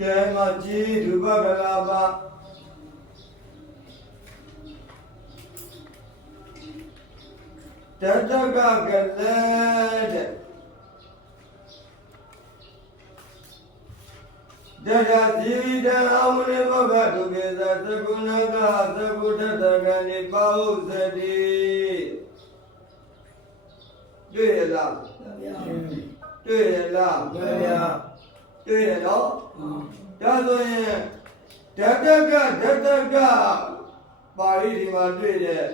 Kemaji Dubagalaba Tataga Galad Dadazida Amunibaga together Sagunaga Sagutagani Pausadi Do you love? Do you love? Do you know? That's why Dataga Parima did it.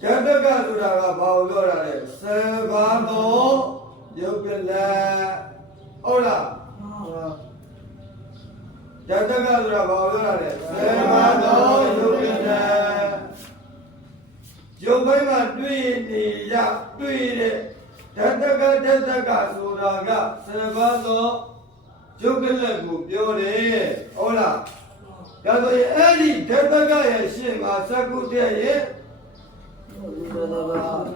Dataga Suraga Paulora, Savano, Yopila, Ola. Dataga Suraga Paulora, Savano, Yopila. Yopima doing it. Dataga Suraga, Savano. Jogalagu, Yore, Ola. Gado Eddie, Dataga, Shima, Sakute,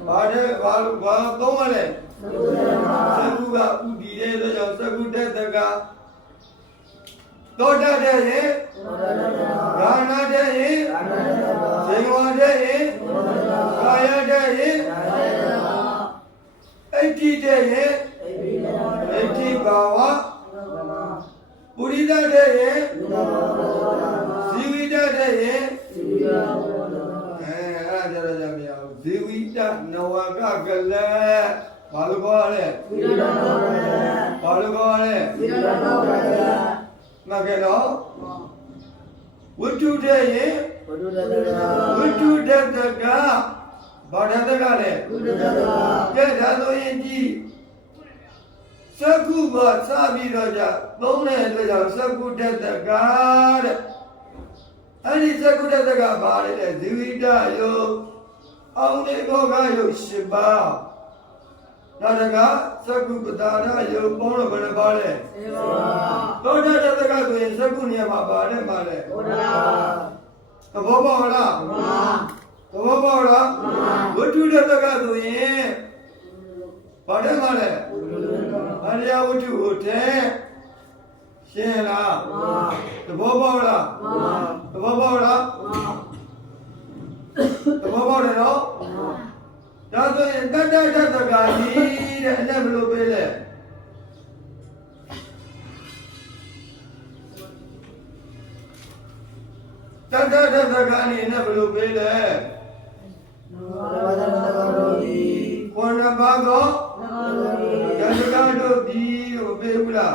Bade, Tomale, Sakuga, Ubi, Sakutega, Tota Day, Rana Day, Singwa Day, Kaya Day, 80 Day, 80 Bawa. Purida Day, Zivida Day, Zivida Nawaga Gala, Palugore, Magano, Wutu Day, Wutu Dataga, Badagale, Yadadoindi. Sakuba Sabi Raja, Bone Raja, Sakutata God. And it's a good at the Gabari, Zivida, yo, only Goga, yo, Shiba. Nadaga, Sakutana, yo, Bono Banabale. Don't let the Gabu in Sakunia Mabale, Male. The Bobora, what do the Gabu in? Padamale. Maria would you take Shena, the Bobora, the Bobora, no? That's the guy, and never will be there. That's the guy, never will be there. Quanabago. Jagado di obebla.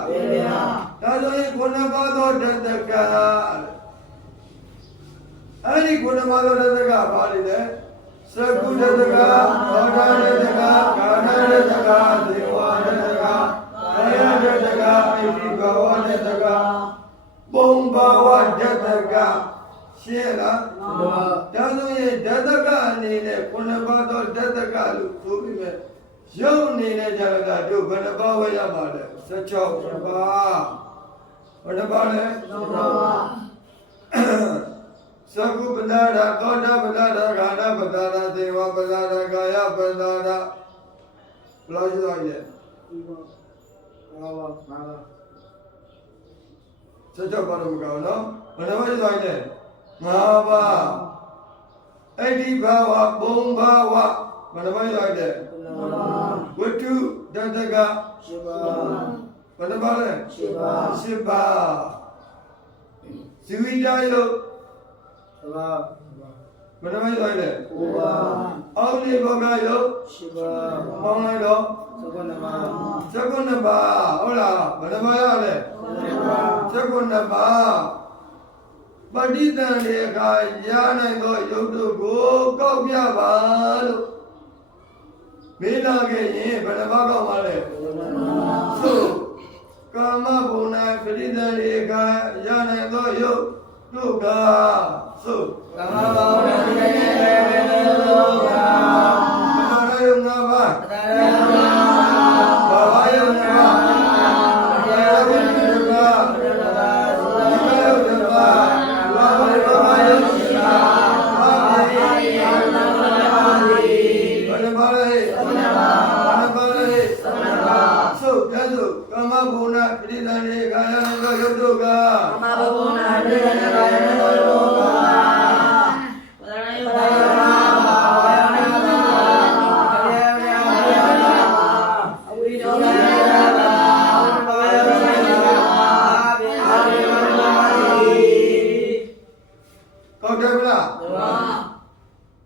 Tado e Quanabago Dataga. Any Quanabago Dataga, Palide, Sakutaga, Odadaga, Kanadaga, Dewadadaga, Ayadaga, Idigawadadaga, Bombawa Dataga, Shela, Tado e Dataga, Nile, Quanabago Dataga, Lubime. Young Nina Jalaga, do Banabaway about it. Such a what about it? Saku Banada, Goda Banada, Gana Banada, Deva Banada, Gaya Banada. Blood like it. Such a Banamago, no? Whenever you like it. Mava Eddie Bawa, Bombawa, whenever you like it. Wutu Dataga What about it? Shiba Zivida yo What about you like that? Only Bogayo Bongayo Sakunaba Ola What about it? Sakunaba Badita Lega Yana go Yodu go Kobyabalo Mina again, but about Male. So, Kama Buna, Felida Lega, Yana Goyo, Duga. So, Kama Buna, Felida Lega, Yana Goyo, ဟုတ်တယ်မလား မှန်ပါ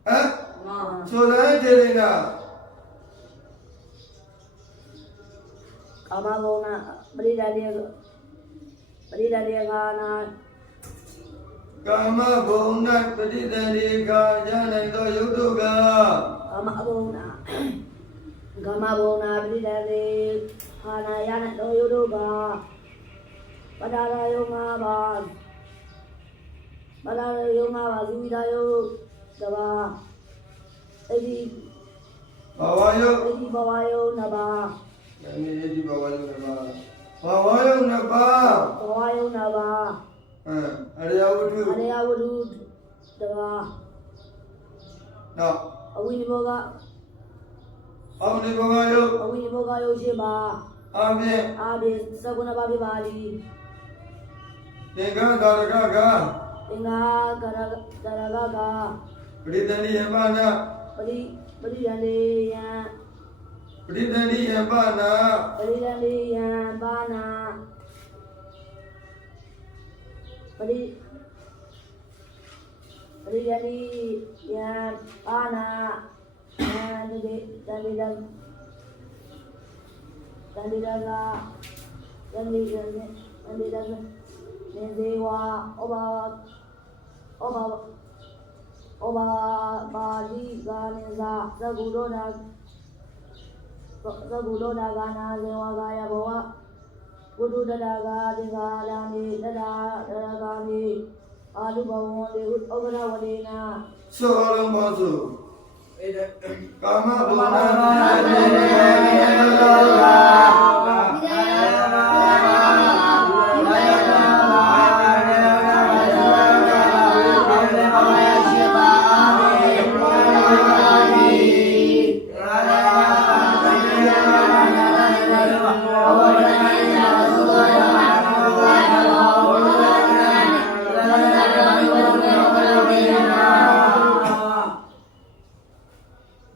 ဟမ် မှန် ဆိုတဲ့ဒေရနာ ကာမဂုဏပရိဒါရေကာနာ ကာမဘုံ၌ပဋိသန္ဓေခာရနိုင်သောယုတ်တုက ကာမဘုဏပရိဒါရေခာနာယနတောယုတို့ကပဒါရယုံငါပါဇီဝိတာယုတဘာအဲ့ဒီ ဘာဝယုတ် ဘဝယုနဘာ အဲ့ဒီဘာဝယုတ်နဘာဘာဝယုတ်နဘာ ဘဝယုနဘာ အရိယဝတ္ထု အရိယဝတ္ထုတဘာ နောက် အဝိနိဘောက အောနိဘောဂယုတ် အဝိနိဘောကယုရှိပါ အဖြင့် အာဘိသကုဏဘာပြပါလီ သင်္ကသာရကက သင်္ဃာကရကက ပဋိသန္ဓေယမနာ ပရိယံလေးယံ ပဋိသန္ဓေယမနာ ပရိယံလေးယံဘာနာပရိယံလေးယံဘာနာတန်ဒီဒါနေဇေဝဩဘာပါဠိဂာနိဇာသကုလောနာဂာနာဇေဝဂာယဘောဝုဒ္ဓတတဂာတိဂာရာမိတတဂာမိအာလူဘဝံလေဥပ္ပရဝလေနာ သောရမောစုကာမဘုံ၌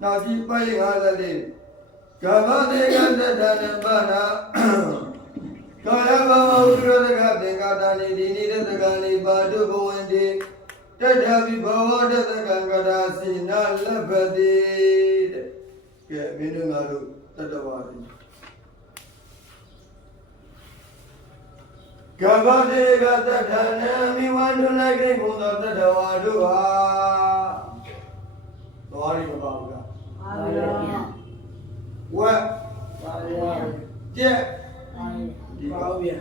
နောက်ဒီပိုင်54ကာမတေကသတ္တနဘာနာကာယဘဝဥဒရကသင်္ကာတဏိဒီနိရတကံနိပါတုဘဝန္တိတတ္ထဝိဘဝတတကံကရာစီနာလဘတိတဲ့ကဲမင်းတို့ငါတို့တတ္တဝါတွေကာမတေကသတ္တနမိဝန္တုလိုက်ကိဘုံသောတတ္တဝါတို့ဟာသွားရမပါဘူးလား အာရယ ဝက် ပါရယ ကျက်ဒီပါဗျာ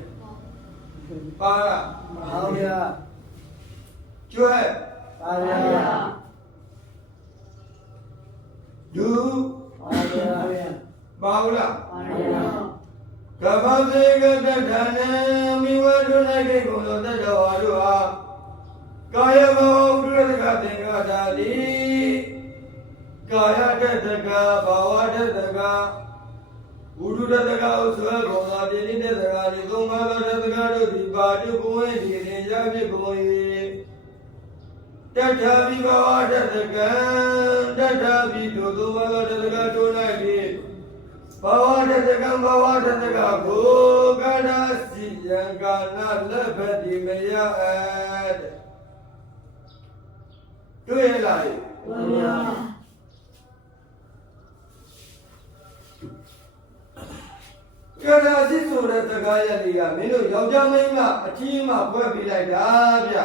ပါရ ပါရယ ကျွဲ ပါရယ ဒူ ပါရယ ပါဘူးလား ပါရယ ကပ္ပစေကတ္တဌာနမိဝဒုနိုင်ကိကုသောတတ္တဝါတို့ဟာကာယဘဝဥဒရကသင်္ကာတာတိကာယတတကဘာဝတတကဝုဒုတတကဥဆွေဘောသာတိနိတတကဒီသုံးပါးသောတတကတို့သည်ပါတုဘဝေဒီနေရဖြစ်ကုန်၏တတ္ထဝိဘဝတတကံတတ္ထဝိတို့သုံးပါးသောတတကတို့၌သည်ဘဝတတကံဘဝတတကကိုကရစီယံကာနလက်ဖတိမယတဲ့တွေ့ရလား ပါရယ ကရာစီဆိုတဲ့တကားရက်တွေကမင်းတို့ယောက်ျားမိန်းမအကြီးအမဖွဲ့ပေးလိုက်တာဗျ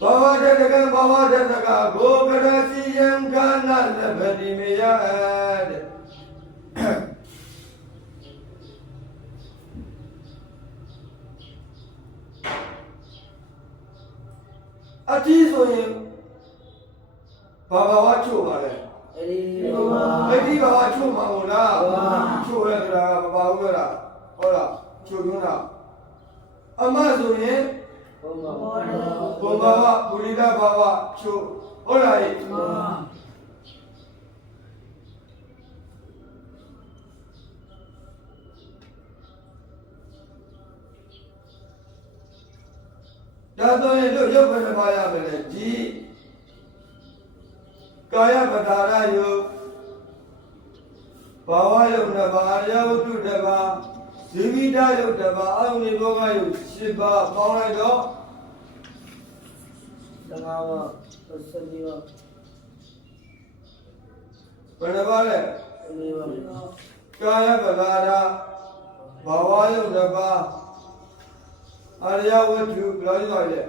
ဘဝတတကံဘဝတတကကိုကရစီယံကာနလက်ဖတိမယတဲ့အကြီးဆိုရင်ဘာဝချို့ပါလဲ အဲ့ဒီ အဲ့ဒီဘာချို့မှာဟုတ်လားချို့ရတာဘာဘူးလားဟုတ်လားချို့ညွှန်းတာအမဆိုရင် ဘုံဘော ဘုံဘာဝပုရိသဘာဝချို့ဟုတ်လားဒါဆိုရင်တို့ရုပ်ဘယ်နှပါရမယ်လဲဒီကာယပဒါရယုဘာဝယုနှစ်ပါးအရိယဝတ္ထုတစ်ပါးဇ ဇီဝိတယုတ်တပါအာယုန်ဘောကယုတ်7ပါးပေါင်းလိုက်တော့ Tengah bersedia ဘယ်နှပါလဲ ini ကာယပဂါရဘာဝယုတ်တပါအာရယဝတ္ထုဘယ်လိုဆိုလဲ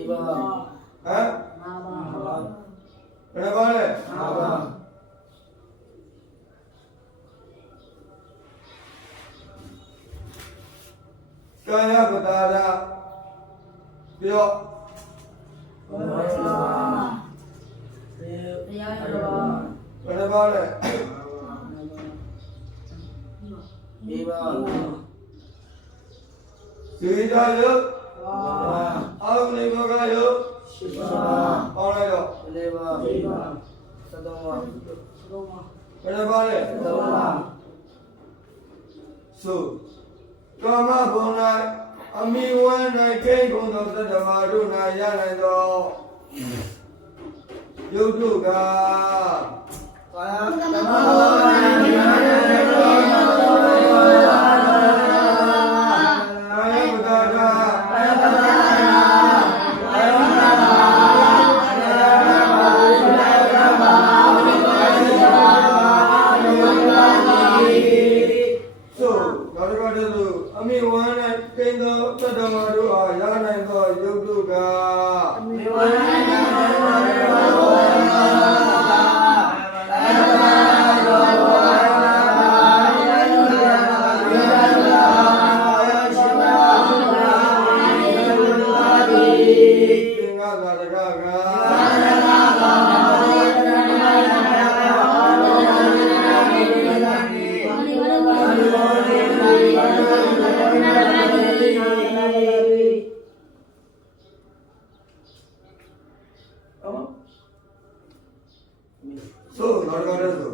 iba ဟမ် ငါးပါး ဘယ်နှပါလဲ apa ကာယပဂါရပြော တရားရပါ ဘယ်နှပါလဲ iba ဇီဝိတယုတ်အာယုန်ဘောကယုတ် siapa ပေါင်းလိုက်တော့ leva sedang ဘယ်နှပါလဲ ဆိုကာမဘုံ၌အမိဝမ်း၌ကိန်းကုန်သောသတ္တဝါတို့၌ရနိုင်သောယုတ်တုက ကာယပဒါဒဆိုဘာလို့လဲဆိုအမိဝမ်း၌ကိန်းသောသတ္တဝါတို့အားရနိုင်သောယုတ်တုက သင်္ဃသာရကကဆိုဘာလို့လဲဆို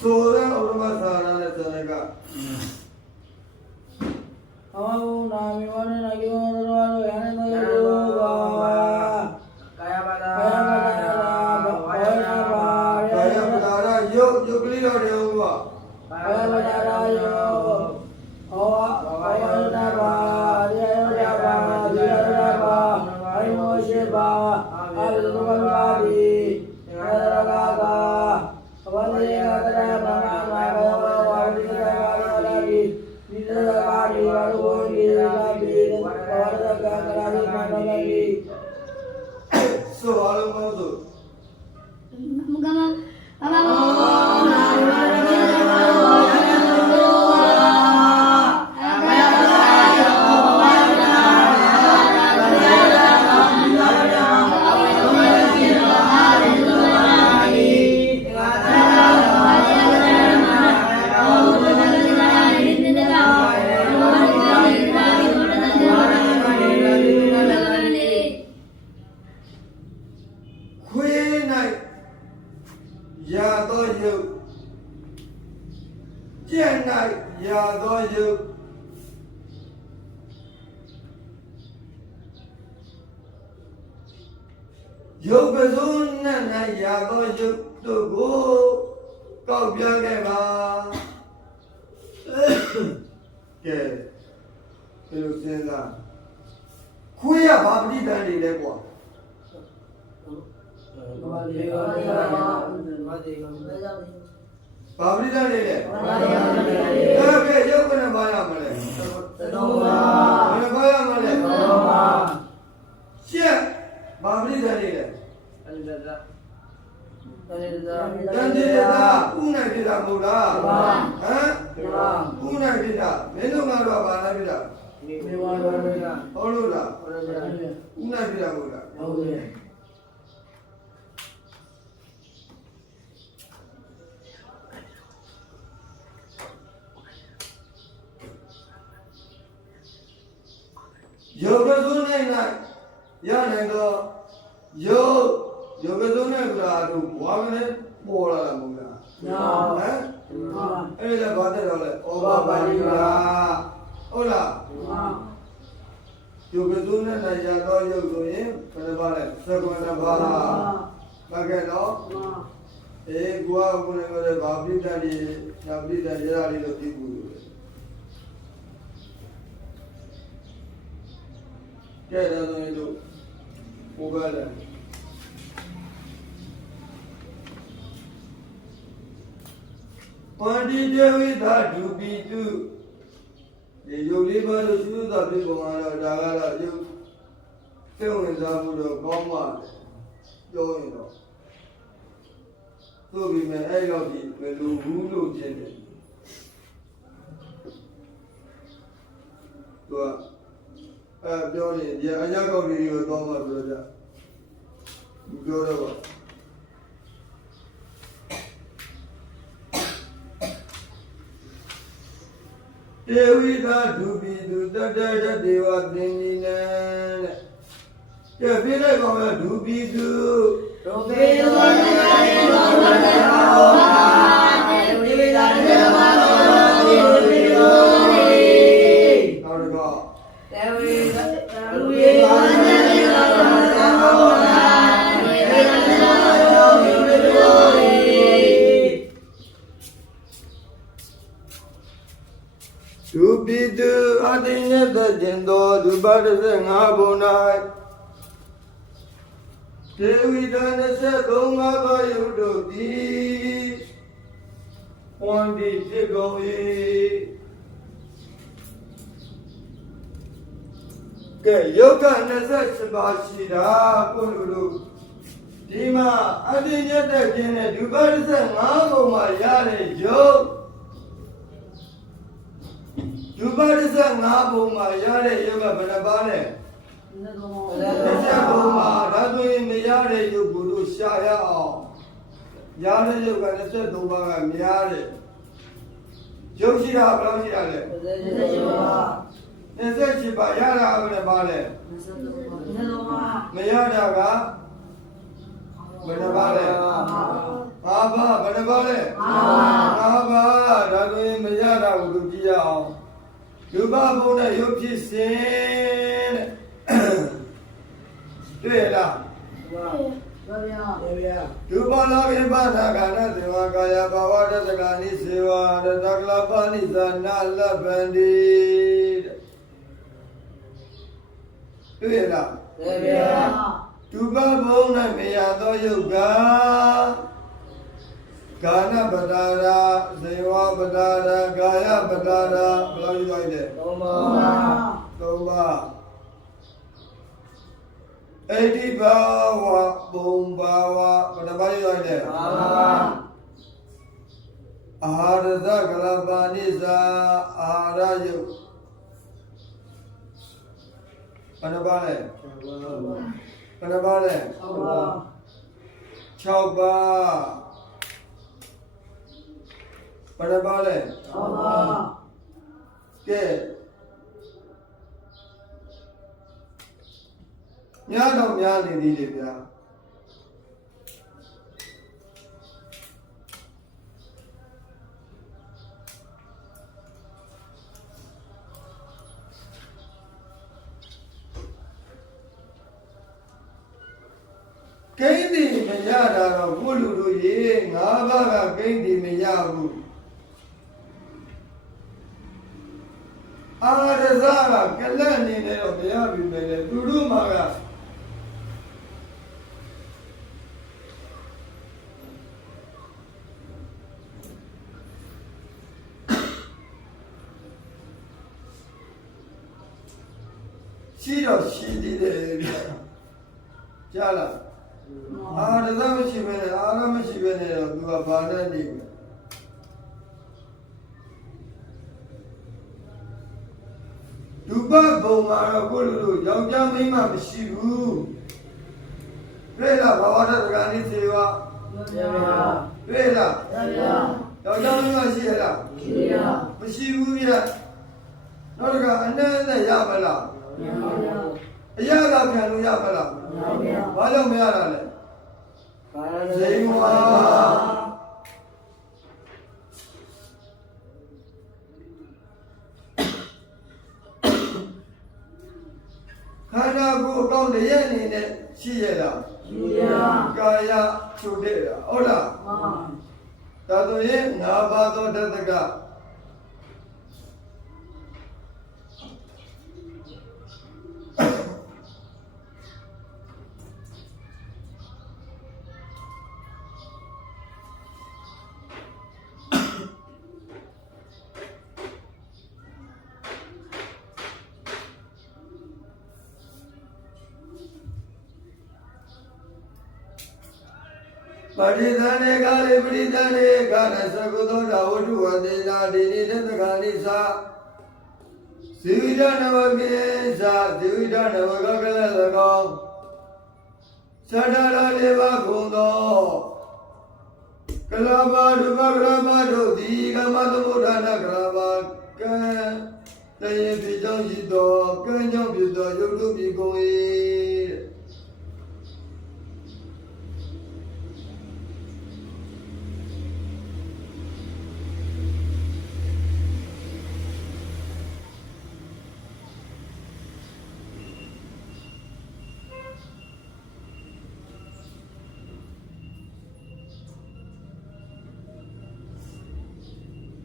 ဆိုရဥရမသာရနဲ့သနက Kaya pada ကာယပဒါရယုတ်ကလေးတော်တယ်ဟုတ်ပါ ဆိုအားလုံးပေါင်းဆို ခွေး၌ရာသောယုတ်ကျက်၌ရာသောယုတ်ယုတ်ပစိုးနတ်၌ရာသောယုတ်တို့ကိုကောက်ပြခဲ့ပါကဲဘယ်လိုစဉ်းစားခွေးရဘာပဋိသန္ဓေလဲကွာ ဘာပရိသတ်တွေလဲအဲ့ကဲရုပ်ကနဲ့ဘာရမလဲဘယ်ဘာရမလဲရှက်ဘာပရိသတ်တွေလဲတန်တေတာဥနိုင်ပြတာမဟုတ်လားဟမ်ဥနိုင်ပြတာမင်းတို့ကတော့ဘာလဲပြတာဟုတ်လို့လားဥနိုင်ပြတာမဟုတ်လား ယောဂစုနိုင်ရနိုင်တော့ယောဂစုနိုင်ကတို့ဘွားကလေးပေါ်လာတာမဟုတ်လားဟမ်အဲ့ဒါဘာတဲ့တော့လဲဩဘာပါဠိလားဟုတ်လားယောဂစုနဲ့နိုင်ရတော့ယုတ်ဆိုရင်ဘယ်လိုပါလဲသက္ကဝဘာမကဲတော့ကွာကိုယ်လည်းဘာပြိတ္တတွေညာပြိတ္တရရလေးလို့သိဘူးကဲဒါဆိုရင်တို့ဘုရားလည်းဝန္တိတဝိသာဒုပိတုဒီယုတ်လေးပါလို့သုသာပြေပုံကတော့ဒါကတော့ယုတ်သိဝင်စားမှုတော့ကောင်းပါတယ်ပြောရင်တော့သို့ပေမဲ့အဲ့တော့ဒီဘယ်လိုဘူးလို့ဖြစ်တယ်သူကပြောနေဒီအညာကောက်တွေကိုတော့မှပြောကြပြောတော့တေဝိသာဒုပိတုတတ္တရဒေဝသင်္ကြည်နံတဲ့ပြည့်လိုက်ပါမယ်ဒုပိတု ဒုပိတုဝန္တနာယေဘောဝတ္တဟောတေဝိသာဒေဝဘောတေဝိတောနေနောက်တစ်ခါ တေဝိသာဒုပိဝန္တနာယေဘောဝတ္တဟောတေဝိသာဒေဝဘောတေဝိတောနေဒုပိတုအတိညတကျင်သောဒုပါဒသ5ဘုံ၌ဒေဝိတ23ငါးပါးယုတ်တို့သည်ဝန္တိဖြစ်ကုန်၏ကဲယောဂ28ပါးရှိတာကိုလူတို့ဒီမှာအတိညတကျင်တဲ့ဒုပါဒသ5ဘုံမှာရတဲ့ယုတ်ဒုပါဒသ5ဘုံမှာရတဲ့ယုတ်ကဘယ်နှပါးလဲလက်ဘုံမှာဒါဆိုရင်မရတဲ့ယုတ်ကိုတို့ရှာရအောင်ရတဲ့ယုတ်က23ပါးကများတယ်ယုတ်ရှိတာဘယ်လောက်ရှိတာလဲ28ပါးရတာဘယ်နှပါးလဲမရတာကဘယ်နှပါးလဲ5ပါးဘယ်နှပါးလဲ5ပါးဒါဆိုရင်မရတာကိုတို့ကြည့်ရအောင်ဒုပါဘုံနဲ့ယုတ်ဖြစ်စဉ်တဲ့တွေ့လားဒုပါလာကိပါဒကာနသေဝကာယဘာဝတသကနိစေဝရတကလပါဏိသနာလဗ္ဗန္တိတွေ့လားဒုပါဘုံနဲ့မရသောယုတ်ကကာနပဒါရာဇေဝပဒါရာကာယပဒါရာဘယ်လိုယူလိုက်လဲ3ပါးအဋ္ဌိဘာဝဘုံဘာဝဘယ်နှပါးယူလိုက်လဲ5ပါးအာဟာရသကလပါဏိဇာအာဟာရယုတ်ဘယ်နှပါးလဲဘယ်နှပါးလဲ6ပါးဘယ်နှပါးလဲကဲများတော့များနေသေးတယ်ဗျာကိန်းဒီမရတာတော့ဘုလူတို့ရေ5ပါးကကိန်းဒီမရဘူးအာရဇာကကလန့်နေတယ်တော့မရပြီပဲလေသူတို့မှာကရှိတော့ရှိသေးတယ်ဗျာကြားလားအာရဇာမရှိပဲနဲ့အာရမရှိပဲနဲ့တော့သူကဘာနဲ့နေလဲဒုပဘုံမှာတော့ကိုလူတို့ယောက်ျားမိန်းမမရှိဘူးတွေ့လားဘာဝတ္တကဏိစေဝတွေ့လားယောက်ျားမိန်းမရှိရလားမရှိဘူးဗျာနောက်တစ်ခါအနည်းနဲ့ရမလား အရာကခံလို့ရမလားဘာလို့မရတာလဲဇိမ်ဝါခန္ဓာကိုယ်အကောင်းတည်းရဲ့အနေနဲ့ရှိရလားကာယချုပ်တဲ့တာဟုတ်လားဒါဆိုရင်ငါးပါးသောတသကပရိသန္တေကာလေပရိသန္တေကာနသကုသောတာဝတ္ထုဝတေနာဒီနိတသကာနိသာဇိဝိဒနဝကိသာဇိဝိဒနဝကကလသကောသတ္တရာလေးပါးကုန်သောကလဘာဒုပကလဘာတို့ဒီကမသမုဒ္ဒနာကလဘာကံတယေပိကြောင့်ရှိသောကံကြောင့်ဖြစ်သောယုတ်တုပိကုန်၏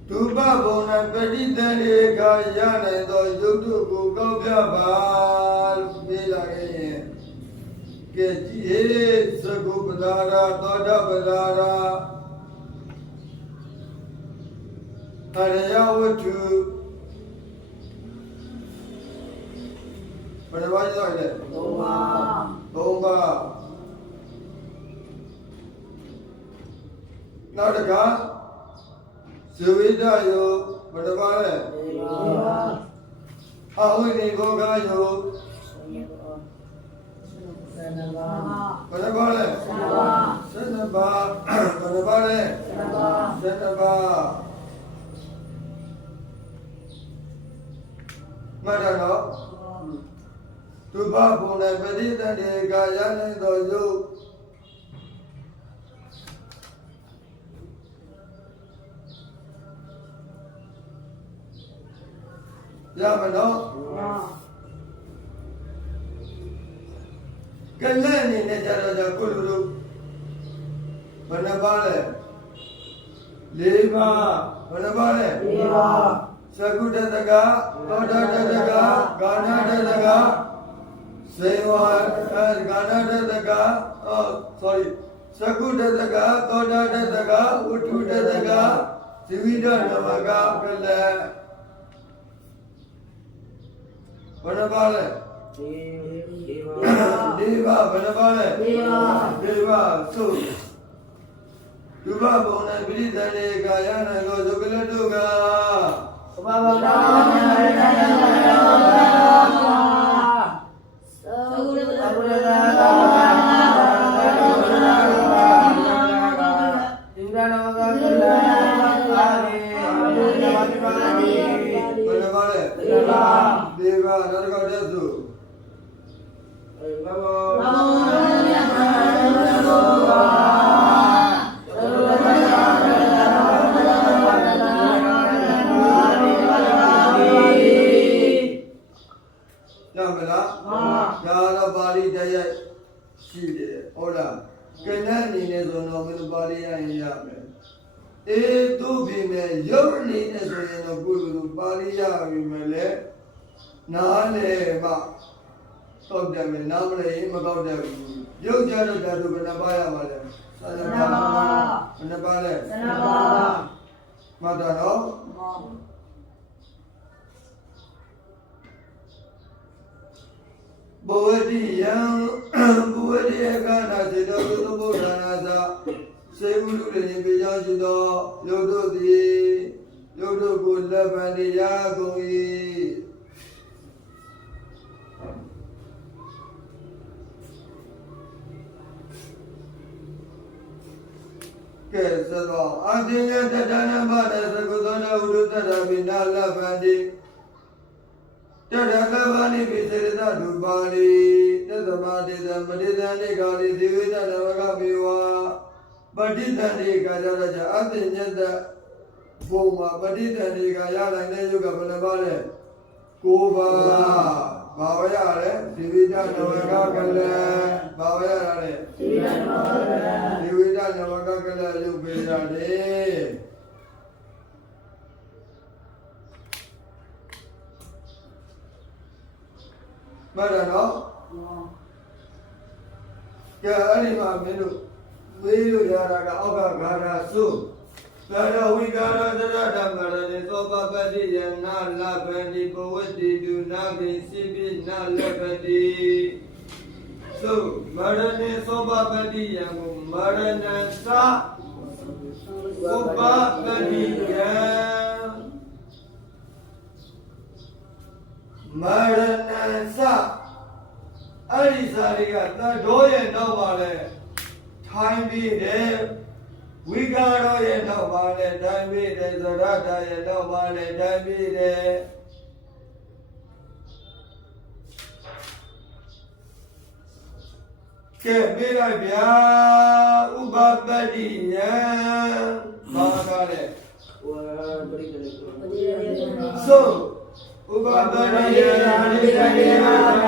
ဒုပဘုံ၌ပဋိသန္ဓေကရနိုင်သောယုတ်တုကိုကောက်ပြပါလို့ပြေးလာခဲ့ရင်ကဲကြည်သကုပဒါရာသောတပဒါရာအရိယဝတ္ထုဘယ်လိုပါလဲ သုံးပါ နောက်တစ်ခါဇဝိဒယောဘယ်လိုပါလဲအဝိနိဘောဂယောဘယ်လိုပါလဲသနဘာဘယ်လိုပါလဲသနဘာမတ္တတော့ဒုဘဘုံ၌ပဋိသန္ဓေကာယနိုင်သောယုတ်ရမနော်ကလည်းအနေနဲ့ကြတော့ကုလူတို့ဘယ်နှပါလဲ၄ပါးဘယ်နှပါလဲ၄ပါးသကုတတကသောတာတတကကာဏတတကဇေဝကာဏတတကsorry သကုတတကသောတာတတကဝတ္ထုတတကဇိဝိဒနဝကကလည်းဘယ်နှပါလဲဒီပါဘယ်နှပါလဲဒီပါသုဒုဘဘုံ၌ပိဋကံေကာယနာကိုသုကလတုကဘဝဝတ္တနာရတနာသုရတဘုရတာဒီရဏဝကကလအာရေအဘုဒ္ဓဝတိပါတိဘယ်နှပါလဲဒီပါနောက်တစ်ခေါက်တည်းဆိုဘဝရမလားဒါတော့ပါဠိတရားရှိတယ်ဟုတ်လားကဏ္ဍအနေနဲ့ဆိုတော့ဘယ်လိုပါဠိရရင်ရမယ်သူပြင်မဲ့ရုပ်အနေနဲ့ဆိုရင်တော့ကိုယ်လိုပါဠိရပြီမဲ့လေနားလေမှတောက်တယ်မယ်နားမလဲရင်မတောက်တယ်ဘူးရုပ်ကြတော့ဓာတုဘယ်နှပါရပါလဲသနပါဘယ်နှပါလဲသနပါမှတ်တော့ဘဝတိယံဘဝတိယကနာစေတောသုဘုဒ္ဓနာသာစေဝုလူလည်းပြေကြောင်းရှိသောယုတ်တို့သည်ယုတ်တို့ကိုလက်ပံနေရကုန်၏ကဲသသောအာတိယတတနာဘဒသကုသောနဥဒ္ဒတပိနာလပန္တိတ တရကဗာနိပိစေရတဒုပါဠိသတ္တမတေသမတေသံနေကာလိဇေဝိတနဝကမေဝပဋိသန္ဓေကာကြရကြအသိဉ္ဇတဘုံမှာပဋိသန္ဓေကာရနိုင်တဲ့ယုတ်ကဘယ်နှပါလဲ9ပါးဘာဝရလဲဇေဝိတနဝကကလဘာဝရလဲဇေဝိတနဝကကလယုတ်ပေရတယ်မှန်တယ်နော်ကဲအဲ့ဒီမှာမင်းတို့မေးလို့ရတာကအောက်ကဂါရစုကာရဝိကာရသရဓမ္မရဏေသောပပတိယနာလဗန္တိပဝတ္တိတုနာဂိစိပိနာလဗန္တိသုမရဏေသောပပတိယံကိုမရဏံသဥပပတိယံမရဏံသအဲ့ဒီစာတွေကသတ်တော်ရဲ့နောက်ပါလဲထိုင်ပြီးတယ်ဝိကာရောရဲ့နောက်ပါလဲထိုင်ပြီးတယ်သရတရဲ့နောက်ပါလဲထိုင်ပြီးတယ်ကဲပြေးလိုက်ဗျာဥပပတ္တိယံဘာကားလဲ ဝါပရိသေ ဆိုဥပပတ္တိယံပရိသေယံ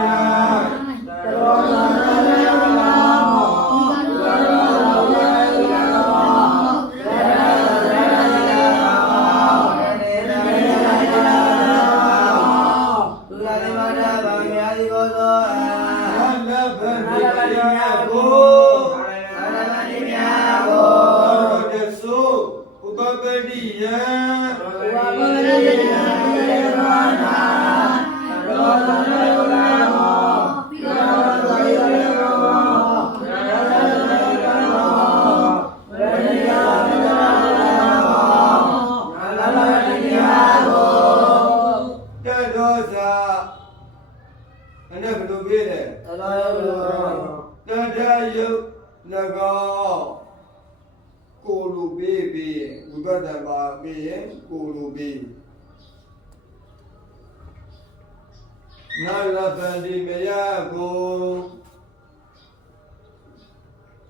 နာလဗန္တိမယကို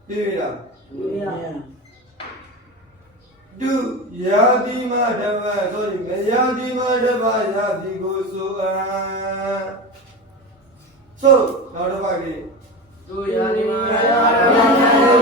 ပြေးလားဒုယာတိမဓမ္မဆိုရင်မယာတိမဓမ္မယာတိကိုဆိုအံဆိုနောက်တစ်ပတ်ကြီးဒုယာတိမဓမ္မယာတိကို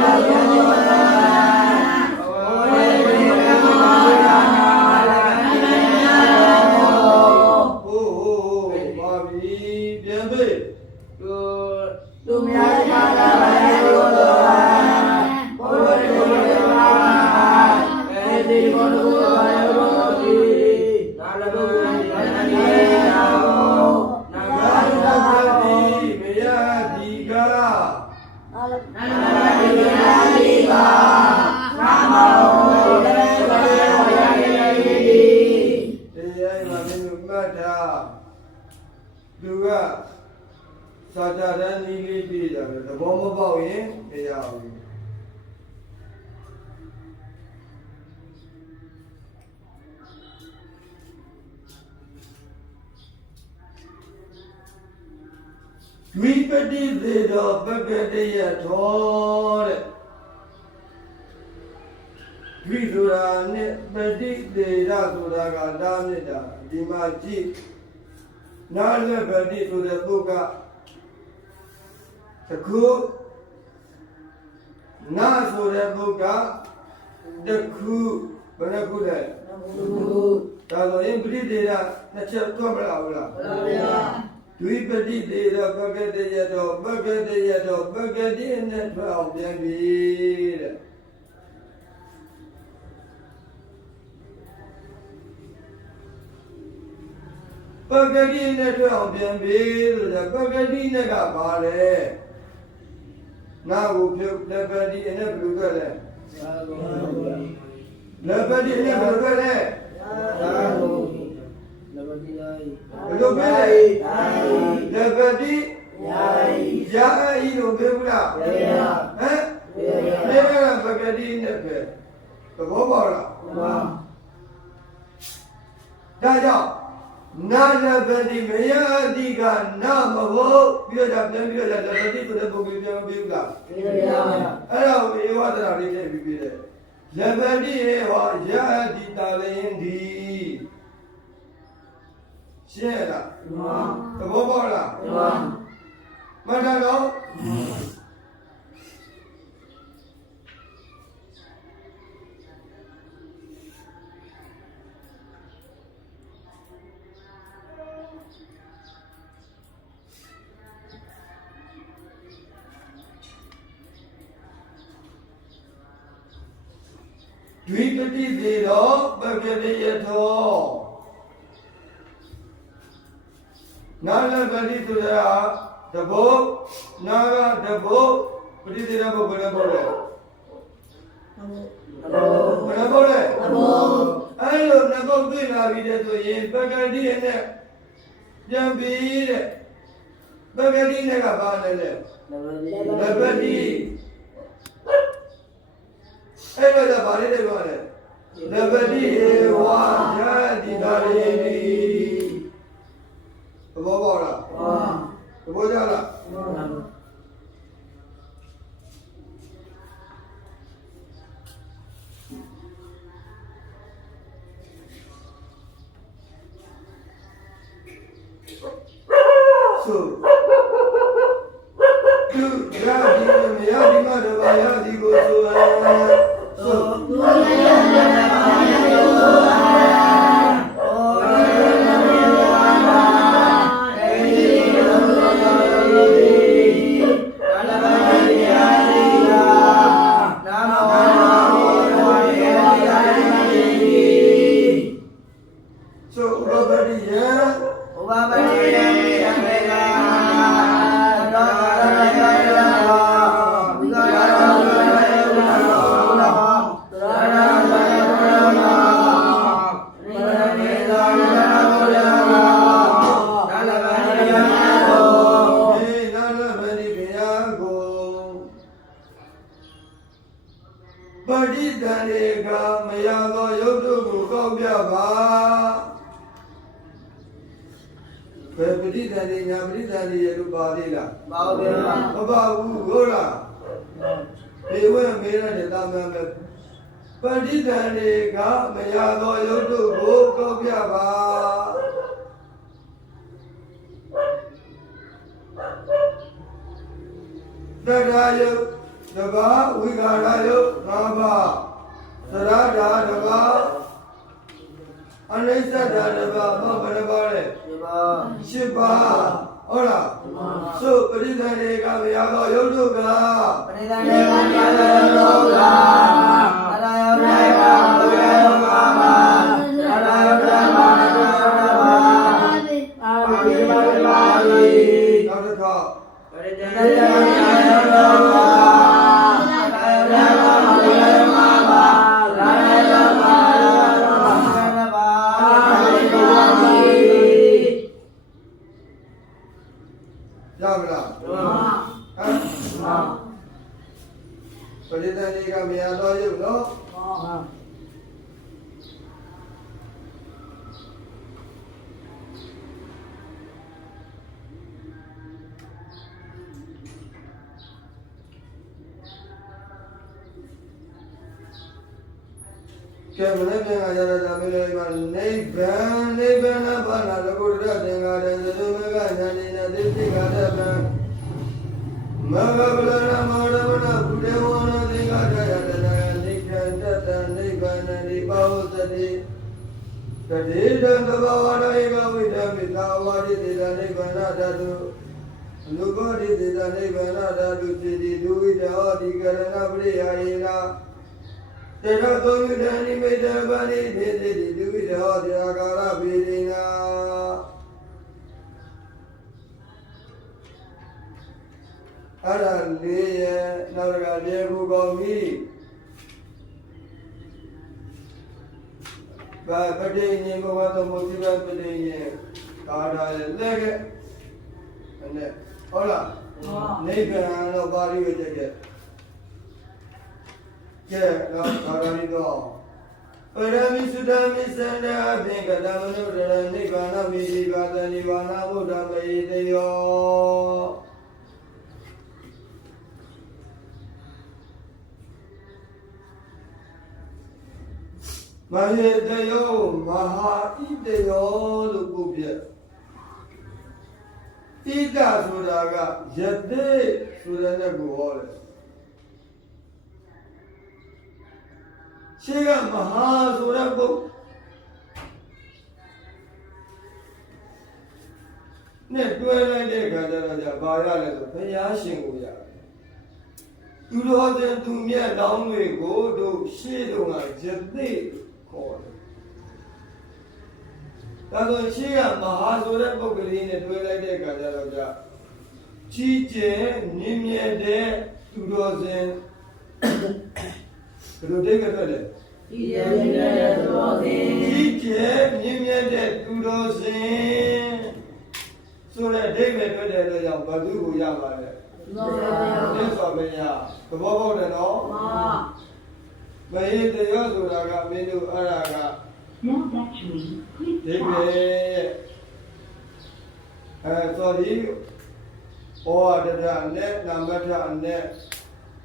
လူကစာကြတန်းကြီးလေးပြည့်ကြတယ်သဘောမပေါက်ရင်မရဘူးမိပတိသေတော်ပကတိယထောတဲ့မိဆိုတာနဲ့ပတိသေရဆိုတာကတားမြစ်တာဒီမှာကြည့်နာလဗတိဆိုတဲ့ပုဂ္ဂတခုနာဆိုတဲ့ပုဂ္ဂတခုဘယ်နှခုလဲဒါဆိုရင်ပတိသေရနှစ်ချက်တွက်မလားဟုတ်လားဒွိပတိသေရပကတိယတောပကတိယတောပကတိနဲ့ထွက်အောင်ပြန်ပြီတဲ့ပကတိနဲ့ထွက်အောင်ပြန်ပြီဆိုတာပကတိနဲ့ကဘာလဲနာကိုပြုတ်လက်ပတိနဲ့ဘယ်လိုထွက်လဲလက်ပတိနဲ့ဘယ်လိုထွက်လဲလက်ပတိလိုက်ဘယ်လိုပဲလက်ပတိယာယီလို့ပြောဘူးလားဟမ်ဒီကပကတိနဲ့ပဲသဘောပေါက်လားဒါကြောင့်ပကတိနဲ့ထွက်အောင်ပြန်ပြီတဲ့ပကတိနဲ့ထွက်အောင်ပြန်ပြီဆိုတာပကတိနဲ့ကဘာလဲနာကိုပြုတ်လက်ပတိနဲ့ဘယ်လိုထွက်လဲလက်ပတိနဲ့ဘယ်လိုထွက်လဲ နာလပတိမယအတိကနာမဟုတ်ပြောတာပြန်ပြောတာလပတိဆိုတဲ့ပုံပြီးပြန်ပြီးလားအဲ့ဒါကိုဧဝတရာလေးထည့်ပြီးပြတယ်လပတိရေဟောယအတိတာလင်းဒီရှင်းလားသဘောပေါက်လားမှန်တယ်နော်ဒွိပတိသေးတော့ပပြတိယထောနာလပတိသူရာတဘုတ်နာကတဘုတ်ပတိသေးတဲ့ဘုတ်ဘယ်လိုပေါ့လဲဘယ်လိုပေါ့လဲအဲ့လိုနှစ်ဘုတ်ပြလာပြီတဲ့ဆိုရင်ပကတိရဲ့နဲ့ပြန်ပြီးတဲ့ပကတိနဲ့ကဘာလဲလဲလပတိအဲ့တော့じゃဘာလေးတွေပြောလဲလပတိဧဝယတိတာရေတိသဘောပေါက်လားသဘောကျလားဆိုသူရာဒီမယဒီမတဘာယဒီကိုဆိုဆိုသူရရရဘာယကိုပဋိသန္ဓေကမရသောယုတ်တုကိုကောက်ပြပါဘယ်ပဋိသန္ဓေညာပဋိသန္ဓေရလို့ပါသေးလားပါပါဗျာမပါဘူးဟုတ်လားဒီဝဲမေးရတဲ့တာမန်ပဲပဋိသန္ဓေကမရသောယုတ်တုကိုကောက်ပြပါတထာယုတ်တဘာဝိကာရယုတ်၅ပါးသရတာတဘာအနိစ္စတာတဘာဘယ်နှပါလဲ၈ပါးဟုတ်လားဆိုပရိသန္ဓေကမရသောယုတ်တုကပရိသန္ဓေကမရသောယုတ်တုကအရာယုတ်တိုင်းပါဘုရားယုတ်ပါပါအရာယုတ်တိုင်းပါဘုရားပါပါအာဝိပါဒပါတိနောက်တစ်ခါပရိသန္ဓေကမရသောယုတ်တုရမလားပရိသန္ဓေကမရတော့ရုပ်နော်ကဲမနေ့ပြန်လာကြတာမင်းတို့ကနိဗ္ဗာန်ဘာနာလကုတ္တရသင်္ဃာရသတုမကညာနေနသိတိကရဗံမဂဗလနာမောရမနာဘုဒေဝနာသင်္ဃာရယတနာနိခန္တတနိဗ္ဗာန်နိပါဝသတိတတိတံသဘာဝနာဧကဝိဓမိသာဝါတိတေတနိဗ္ဗာန်ဓာတုအနုဘောတိတေတနိဗ္ဗာန်ဓာတုစေတိဒုဝိတဟောတိကရဏပရိယာယေနာတရသောယုဒနိမိတပရိသေတိဒုဝိတဟောတိအာကာရပိရိနာအဲ့ဒါလေးရဲ့နောက်ကလေခုကောင်းပြီဘာပဋိညင်ဘဝသမုတိဘပဋိညင်ကာထာရဲ့လက်ကနဲ့ဟုတ်လားနိဗ္ဗာန်တော့ပါဠိဝိတ္တကဲတော့ကာထာရီတော့ ပရမိစုဒမိစန္ဒအသင်္ကတမနုဒရနိဗ္ဗာန်မိတိကာသနိဗ္ဗာန်ဘုဒ္ဓမေတယောမဟေတယောမဟာဣတယောလို့ကိုပြဣဒဆိုတာကယသိဆိုတဲ့နဲ့ကိုဟောတယ်ရှေ့ကမဟာဆိုတဲ့ပုဂ္ဂိုလ်နဲ့တွဲလိုက်တဲ့ခါကျတော့じゃဘာရလဲဆိုဘုရားရှင်ကိုရတယ်သူတော်စင်သူမြတ်လောင်းတွေကိုတို့ရှေ့တုန်းကယသိခေါ်တယ်ဒါဆိုရှေ့ကမဟာဆိုတဲ့ပုဂ္ဂိုလ်လေးနဲ့တွဲလိုက်တဲ့ခါကျတော့じゃကြီးကျယ်မြင့်မြတ်တဲ့သူတော်စင်ဘယ်လိုတိတ်ကြတယ်လဲကြီးကျယ်မြင့်မြတ်တဲ့သူတော်စင်ကြီးကျယ်မြင့်မြတ်တဲ့သူတော်စင်ဆိုတဲ့ဒိဋ္ဌိတွေ့တဲ့အတွက်ကြောင့်ဘသူကိုရပါလဲမြတ်စွာဘုရားသဘောပေါက်တယ်နော်မဟိတယောဆိုတာကမင်းတို့အဲ့ဒါကဒိဋ္ဌိsorry ဩဝါဒတနဲ့နာမထနဲ့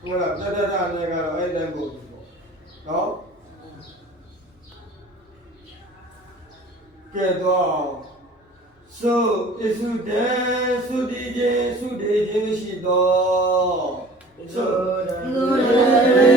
ဟုတ်လားတတတနဲ့ကတော့အဲ့တိုင်းပို့ပြီပေါ့နော်ကဲတော့ဆိုဣစုတေသုတိခြင်းသုတေခြင်းရှိသောဆို